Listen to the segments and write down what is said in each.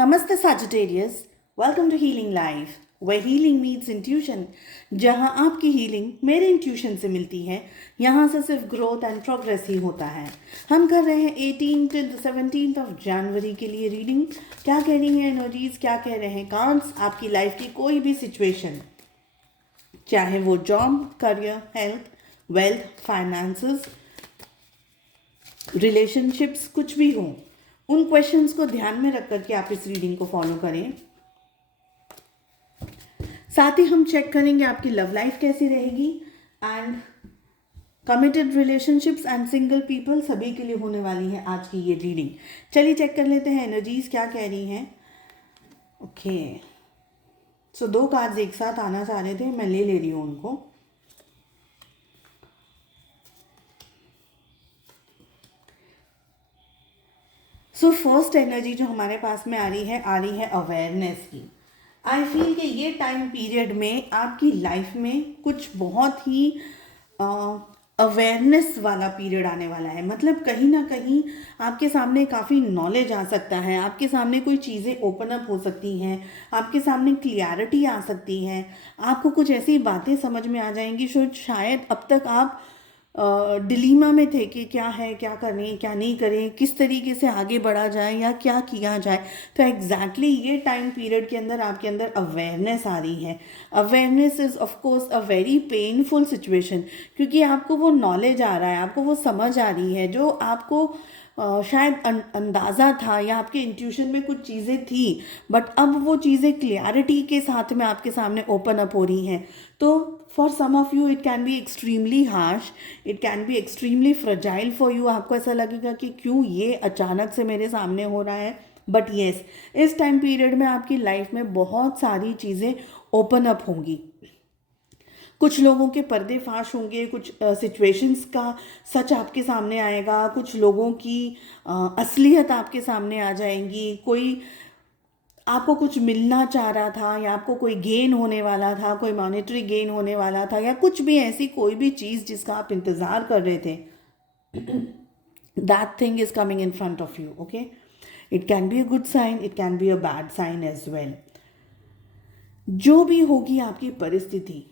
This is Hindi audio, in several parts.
नमस्ते Sagittarius, welcome to healing life where healing meets intuition। जहाँ आपकी हीलिंग मेरे इंट्यूशन से मिलती है, यहाँ से सिर्फ ग्रोथ एंड प्रोग्रेस ही होता है। हम कर रहे हैं 18 till 17 ऑफ जनवरी के लिए रीडिंग। क्या कह रही हैं एनर्जीज, क्या कह रहे हैं कार्ड्स। आपकी लाइफ की कोई भी सिचुएशन, चाहे वो job, career, health, wealth, finances, relationships, कुछ भी हो, उन क्वेश्चंस को ध्यान में रख करके आप इस रीडिंग को फॉलो करें। साथ ही हम चेक करेंगे आपकी लव लाइफ कैसी रहेगी and committed relationships and single people, सभी के लिए होने वाली है आज की ये रीडिंग। चलिए चेक कर लेते हैं एनर्जीज क्या कह रही हैं। ओके, सो 2 कार्ड्स एक साथ आना चाह रहे थे, मैं ले रही हूँ उनको। सो फर्स्ट एनर्जी जो हमारे पास में आ रही है अवेयरनेस की। आई फील कि ये टाइम पीरियड में आपकी लाइफ में कुछ बहुत ही अवेयरनेस वाला पीरियड आने वाला है। मतलब कहीं ना कहीं आपके सामने काफ़ी नॉलेज आ सकता है, आपके सामने कोई चीज़ें ओपन अप हो सकती हैं, आपके सामने क्लियरिटी आ सकती है, आपको कुछ ऐसी बातें समझ में आ जाएंगी जो शायद अब तक आप डिलीमा में थे कि क्या है, क्या करें, क्या नहीं करें, किस तरीके से आगे बढ़ा जाए या क्या किया जाए। तो एग्जैक्टली ये टाइम पीरियड के अंदर आपके अंदर अवेयरनेस आ रही है। Awareness is of course a very painful situation, क्योंकि आपको वो नॉलेज आ रहा है, आपको वो समझ आ रही है जो आपको शायद अंदाज़ा था या आपके इंट्यूशन में कुछ चीज़ें थी, बट अब वो चीज़ें क्लियरिटी के साथ में आपके सामने ओपन अप हो रही हैं। तो for some of you it can be extremely harsh, it can be extremely fragile for you. आपको ऐसा लगेगा कि क्यों ये अचानक से मेरे सामने हो रहा है, बट येस, इस टाइम पीरियड में आपकी लाइफ में बहुत सारी चीज़ें ओपन अप होंगी। कुछ लोगों के पर्दे फाश होंगे, कुछ सिचुएशंस का सच आपके सामने आएगा, कुछ लोगों की असलियत आपके सामने आ जाएंगी। कोई आपको कुछ मिलना चाह रहा था या आपको कोई गेन होने वाला था, कोई मॉनेटरी गेन होने वाला था, या कुछ भी ऐसी कोई भी चीज़ जिसका आप इंतज़ार कर रहे थे, that thing is coming in front of you. Okay, it can be a good sign, it can be a bad sign as well. जो भी होगी आपकी परिस्थिति,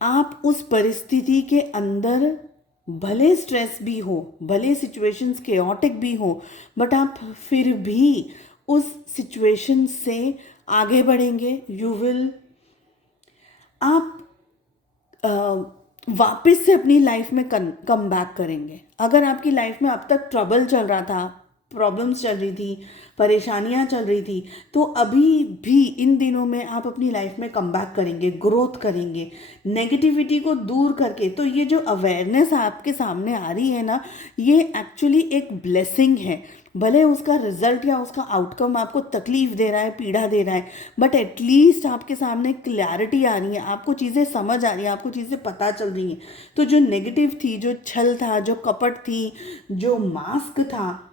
आप उस परिस्थिति के अंदर भले स्ट्रेस भी हो, भले सिचुएशंस केओटिक भी हो, बट आप फिर भी उस सिचुएशन से आगे बढ़ेंगे। यू विल, आप वापस से अपनी लाइफ में कम बैक करेंगे। अगर आपकी लाइफ में अब तक ट्रबल चल रहा था, प्रॉब्लम्स चल रही थी, परेशानियां चल रही थी, तो अभी भी इन दिनों में आप अपनी लाइफ में कम बैक करेंगे, ग्रोथ करेंगे, नेगेटिविटी को दूर करके। तो ये जो अवेयरनेस आपके सामने आ रही है ना, ये एक्चुअली एक ब्लेसिंग है। भले उसका रिजल्ट या उसका आउटकम आपको तकलीफ दे रहा है, पीड़ा दे रहा है, बट एटलीस्ट आपके सामने क्लैरिटी आ रही है, आपको चीज़ें समझ आ रही हैं, आपको चीज़ें पता चल रही हैं। तो जो नेगेटिव थी, जो छल था, जो कपट थी, जो मास्क था,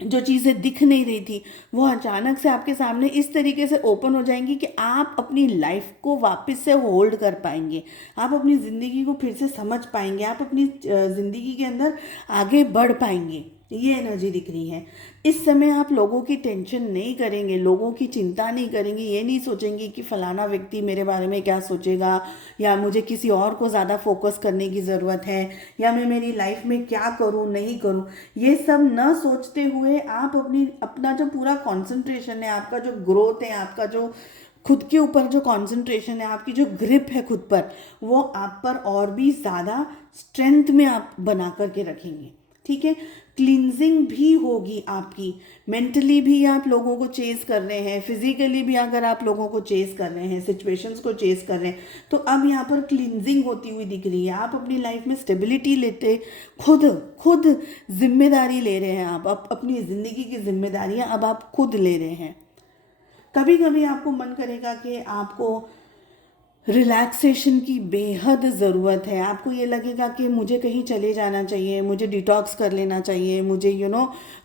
जो चीज़ें दिख नहीं रही थी, वो अचानक से आपके सामने इस तरीके से ओपन हो जाएंगी कि आप अपनी लाइफ को वापस से होल्ड कर पाएंगे, आप अपनी ज़िंदगी को फिर से समझ पाएंगे, आप अपनी ज़िंदगी के अंदर आगे बढ़ पाएंगे। ये एनर्जी दिख रही है। इस समय आप लोगों की टेंशन नहीं करेंगे, लोगों की चिंता नहीं करेंगे, ये नहीं सोचेंगे कि फलाना व्यक्ति मेरे बारे में क्या सोचेगा, या मुझे किसी और को ज़्यादा फोकस करने की ज़रूरत है, या मैं मेरी लाइफ में क्या करूँ नहीं करूँ। ये सब न सोचते हुए आप अपना जो पूरा कॉन्सेंट्रेशन है, आपका जो ग्रोथ है, आपका जो खुद के ऊपर जो कंसंट्रेशन है, आपकी जो ग्रिप है खुद पर, वो आप पर और भी ज़्यादा स्ट्रेंथ में आप बना करके रखेंगे। ठीक है, क्लिनजिंग भी होगी आपकी। मेंटली भी आप लोगों को चेस कर रहे हैं, फिजिकली भी अगर आप लोगों को चेस कर रहे हैं, सिचुएशंस को चेस कर रहे हैं, तो अब यहाँ पर क्लिनजिंग होती हुई दिख रही है। आप अपनी लाइफ में स्टेबिलिटी लेते, खुद जिम्मेदारी ले रहे हैं। आप अपनी ज़िंदगी की जिम्मेदारियाँ अब आप खुद ले रहे हैं। कभी कभी आपको मन करेगा कि आपको रिलैक्सेशन की बेहद ज़रूरत है, आपको ये लगेगा कि मुझे कहीं चले जाना चाहिए, मुझे डिटॉक्स कर लेना चाहिए, मुझे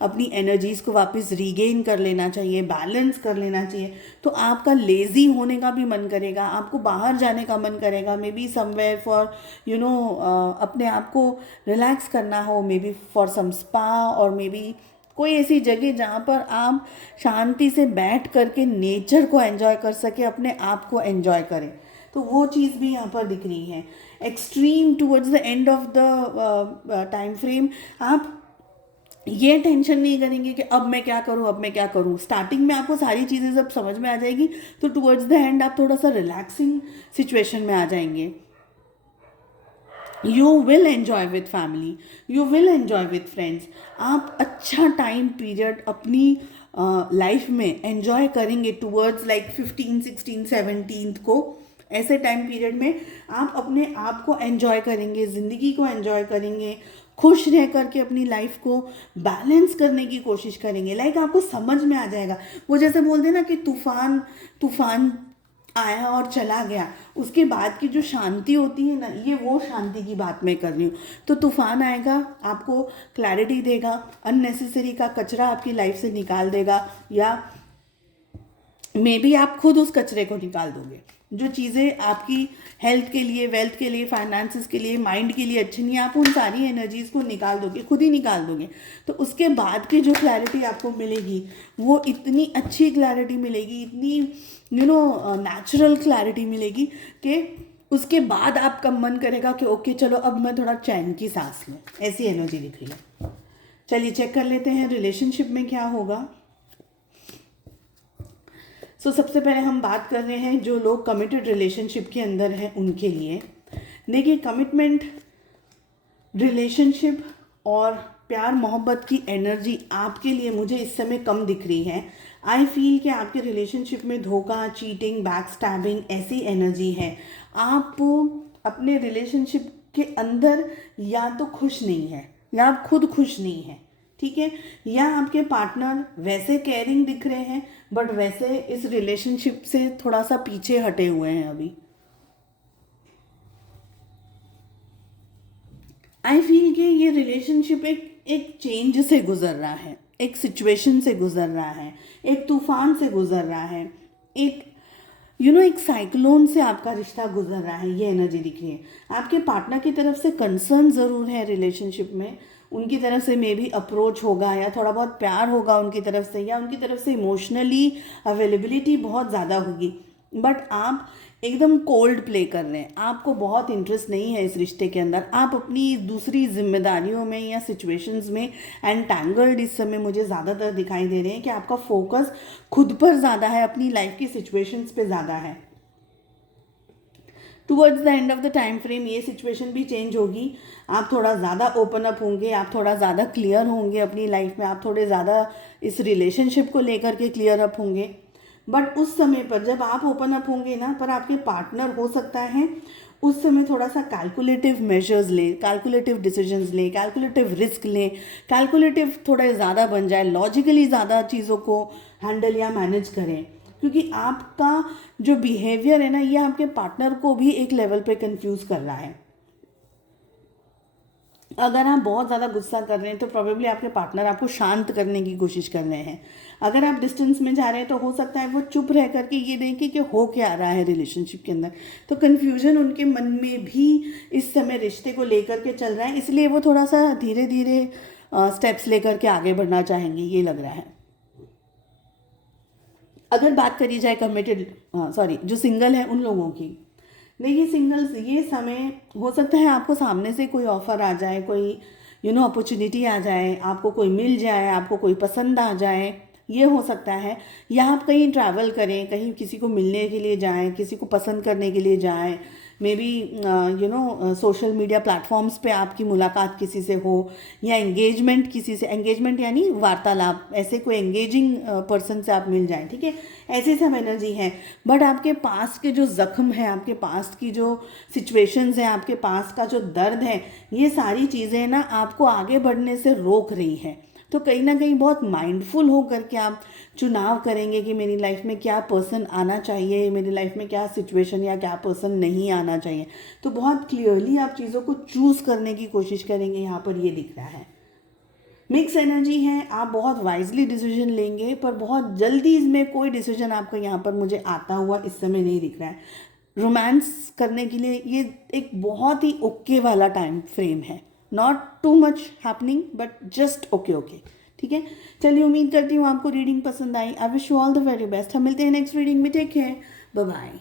अपनी एनर्जीज़ को वापस रीगेन कर लेना चाहिए, बैलेंस कर लेना चाहिए। तो आपका लेज़ी होने का भी मन करेगा, आपको बाहर जाने का मन करेगा, मे बी समवेयर फॉर अपने आप को रिलैक्स करना हो, maybe for some spa, और मे बी कोई ऐसी जगह जहाँ पर आप शांति से बैठ करके नेचर को एंजॉय कर सके, अपने आप को एंजॉय करें, तो वो चीज़ भी यहाँ पर दिख रही है। Extreme towards the end of the time frame आप ये टेंशन नहीं करेंगे कि अब मैं क्या करूँ, अब मैं क्या करूँ। स्टार्टिंग में आपको सारी चीज़ें जब समझ में आ जाएगी तो टुवर्ड्स द एंड आप थोड़ा सा रिलैक्सिंग सिचुएशन में आ जाएंगे। You will enjoy with family, you will enjoy with friends. आप अच्छा टाइम पीरियड अपनी लाइफ में एन्जॉय करेंगे टूवर्ड्स लाइक 15, 16, 17 को। ऐसे टाइम पीरियड में आप अपने आप को एन्जॉय करेंगे, ज़िंदगी को एन्जॉय करेंगे, खुश रह करके अपनी लाइफ को बैलेंस करने की कोशिश करेंगे। लाइक आपको समझ में आ जाएगा। वो जैसे बोलते हैं ना कि तूफान तूफान आया और चला गया, उसके बाद की जो शांति होती है ना, ये वो शांति की बात मैं कर रही हूँ। तो तूफान आएगा, आपको क्लैरिटी देगा, अननेसेसरी का कचरा आपकी लाइफ से निकाल देगा, या मे बी आप खुद उस कचरे को निकाल दोगे। जो चीज़ें आपकी हेल्थ के लिए, वेल्थ के लिए, फाइनेंसेस के लिए, माइंड के लिए अच्छी नहीं है, आप उन सारी एनर्जीज़ को निकाल दोगे, खुद ही निकाल दोगे। तो उसके बाद की जो क्लैरिटी आपको मिलेगी वो इतनी अच्छी क्लैरिटी मिलेगी, इतनी नेचुरल क्लैरिटी मिलेगी कि उसके बाद आपका मन करेगा कि ओके चलो अब मैं थोड़ा चैन की सांस लूँ। ऐसी एनर्जी दिख रही है। चलिए चेक कर लेते हैं रिलेशनशिप में क्या होगा। सबसे पहले हम बात कर रहे हैं जो लोग कमिटेड रिलेशनशिप के अंदर हैं उनके लिए। देखिए, कमिटमेंट, रिलेशनशिप और प्यार मोहब्बत की एनर्जी आपके लिए मुझे इस समय कम दिख रही है। आई फील कि आपके रिलेशनशिप में धोखा, चीटिंग, बैक स्टैबिंग ऐसी एनर्जी है। आप अपने रिलेशनशिप के अंदर या तो खुश नहीं है या आप खुद खुश नहीं हैं, ठीक है, या आपके पार्टनर वैसे केयरिंग दिख रहे हैं बट वैसे इस रिलेशनशिप से थोड़ा सा पीछे हटे हुए हैं अभी। आई फील कि ये रिलेशनशिप एक चेंज से गुजर रहा है, एक सिचुएशन से गुजर रहा है, एक तूफान से गुजर रहा है, एक एक साइक्लोन से आपका रिश्ता गुजर रहा है। ये एनर्जी दिख रही है। आपके पार्टनर की तरफ से कंसर्न ज़रूर है रिलेशनशिप में, उनकी तरफ से मे बी अप्रोच होगा या थोड़ा बहुत प्यार होगा उनकी तरफ से, या उनकी तरफ से इमोशनली अवेलेबिलिटी बहुत ज़्यादा होगी, बट आप एकदम कोल्ड प्ले कर रहे हैं, आपको बहुत इंटरेस्ट नहीं है इस रिश्ते के अंदर। आप अपनी दूसरी जिम्मेदारियों में या सिचुएशंस में एंटैंगल्ड इस समय मुझे ज़्यादातर दिखाई दे रहे हैं कि आपका फोकस खुद पर ज़्यादा है, अपनी लाइफ की सिचुएशंस पे ज़्यादा है। Towards the end of the time frame ये सिचुएशन भी चेंज होगी। आप थोड़ा ज़्यादा ओपन अप होंगे, आप थोड़ा ज़्यादा क्लियर होंगे अपनी लाइफ में, आप थोड़े ज़्यादा इस रिलेशनशिप को लेकर के क्लियर अप होंगे। बट उस समय पर जब आप ओपन अप होंगे ना, पर आपके पार्टनर हो सकता है उस समय थोड़ा सा कैलकुलेटिव मेजर्स ले, कैलकुलेटिव डिसीजंस ले, कैलकुलेटिव रिस्क ले, कैलकुलेटिव थोड़ा ज़्यादा बन जाए, लॉजिकली ज़्यादा चीज़ों को हैंडल या मैनेज करें, क्योंकि आपका जो बिहेवियर है ना, ये आपके पार्टनर को भी एक लेवल पे कंफ्यूज कर रहा है। अगर आप बहुत ज़्यादा गुस्सा कर रहे हैं तो प्रोबेबली आपके पार्टनर आपको शांत करने की कोशिश कर रहे हैं। अगर आप डिस्टेंस में जा रहे हैं तो हो सकता है वो चुप रह करके ये देखें कि हो क्या रहा है रिलेशनशिप के अंदर। तो कन्फ्यूजन उनके मन में भी इस समय रिश्ते को लेकर के चल रहा है, इसलिए वो थोड़ा सा धीरे धीरे स्टेप्स लेकर के आगे बढ़ना चाहेंगे, ये लग रहा है। अगर बात करी जाए कमिटेड जो सिंगल है उन लोगों की, देखिए सिंगल्स, ये समय हो सकता है आपको सामने से कोई ऑफ़र आ जाए, कोई अपॉर्चुनिटी आ जाए, आपको कोई मिल जाए, आपको कोई पसंद आ जाए, ये हो सकता है। या आप कहीं ट्रैवल करें, कहीं किसी को मिलने के लिए जाएं, किसी को पसंद करने के लिए जाएं, may be social media platforms पे आपकी मुलाकात किसी से हो, या एंगेजमेंट किसी से, एंगेजमेंट यानी वार्तालाप, ऐसे कोई एंगेजिंग पर्सन से आप मिल जाएं, ठीक है, ऐसी सब एनर्जी है। बट आपके पास्ट के जो ज़ख्म है, आपके पास्ट की जो सिचुएशंस हैं, आपके पास्ट का जो दर्द है, ये सारी चीज़ें ना आपको आगे बढ़ने से रोक रही है। तो कहीं ना कहीं बहुत माइंडफुल हो करके आप चुनाव करेंगे कि मेरी लाइफ में क्या पर्सन आना चाहिए, मेरी लाइफ में क्या सिचुएशन या क्या पर्सन नहीं आना चाहिए। तो बहुत क्लियरली आप चीज़ों को चूज़ करने की कोशिश करेंगे, यहाँ पर ये दिख रहा है। मिक्स एनर्जी है, आप बहुत वाइजली डिसीजन लेंगे, पर बहुत जल्दी इसमें कोई डिसीजन आपका यहाँ पर मुझे आता हुआ इस समय नहीं दिख रहा है। रोमांस करने के लिए ये एक बहुत ही ओके वाला टाइम फ्रेम है, not too much happening but just okay, ठीक ठीक है, चलिए उम्मीद करती हूँ आपको रीडिंग पसंद आई। I wish you all the very best. हम मिलते हैं नेक्स्ट रीडिंग में। Take care, bye bye.